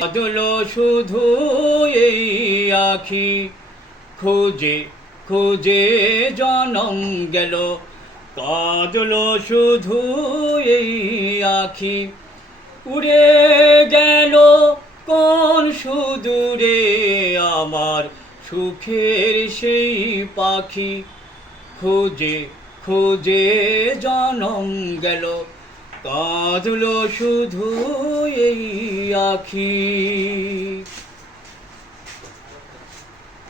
কাঁদলো শুধু এই আখি, খোঁজে খোঁজে জনম গেল। কাঁদলো শুধু এই আখি, উড়ে গেল কোন সুদূরে আমার সুখের সেই পাখি। খোঁজে খোঁজে জনম গেল, কাঁদলো শুধু এই আখি।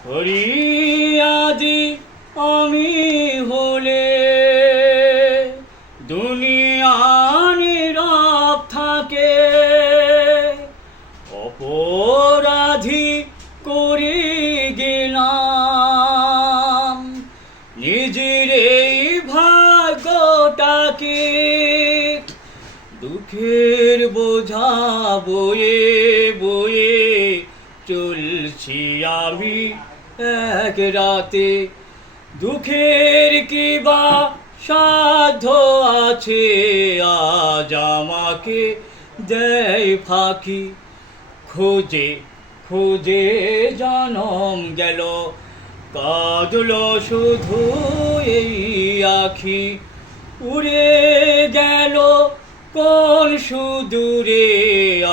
ফরিয়াদি আমি হলে দুনিয়া নীরব থাকে, অপরাধী করে গেলাম নিজের এই ভাগ্যটাকে। দুঃখের বোঝা বয়ে বয়ে চলছি আমি এক রাতে। দুঃখের কি বা সাধ্য আছে আজ আমাকে দেয় ফাঁকি। খোঁজে খোঁজে জনম গেল, কাঁদলো শুধু এই আখি। উড়ে গেল কোন সুদূরে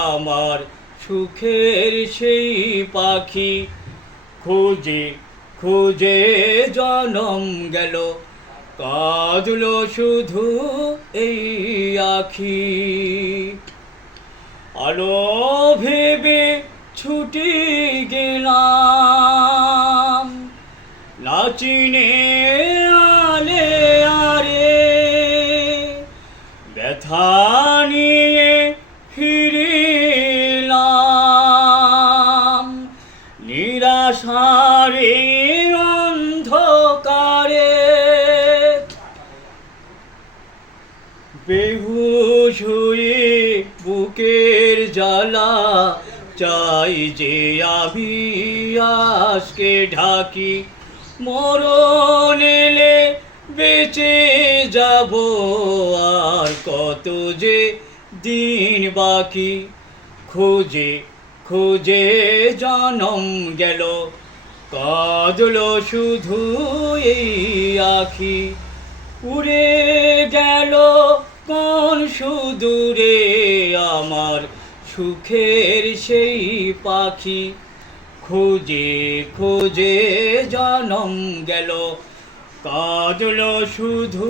আমার সুখের সেই পাখি। খোঁজে খোঁজে জনম গেল, কাঁদলো শুধু এই আখি। আলো ভেবে ছুটে গেলাম না চিনে আলে আরে, ব্যথা নিয়ে ফিরে এলাম নিরাশারে অন্ধকারে। বেহুশ হয়ে বুকের জ্বালা চাই যে আমি আজকে ঢাকি। মরণ এলে বেঁচে যাব আর কত যে দিন বাকি। খোঁজে খোঁজে জনম গেল, কাঁদলো শুধু এই আখি। উড়ে গেল কোন সুদূরে আমার সুখের সেই পাখি। খোঁজে খোঁজে জনম গেল, কাঁদলো শুধু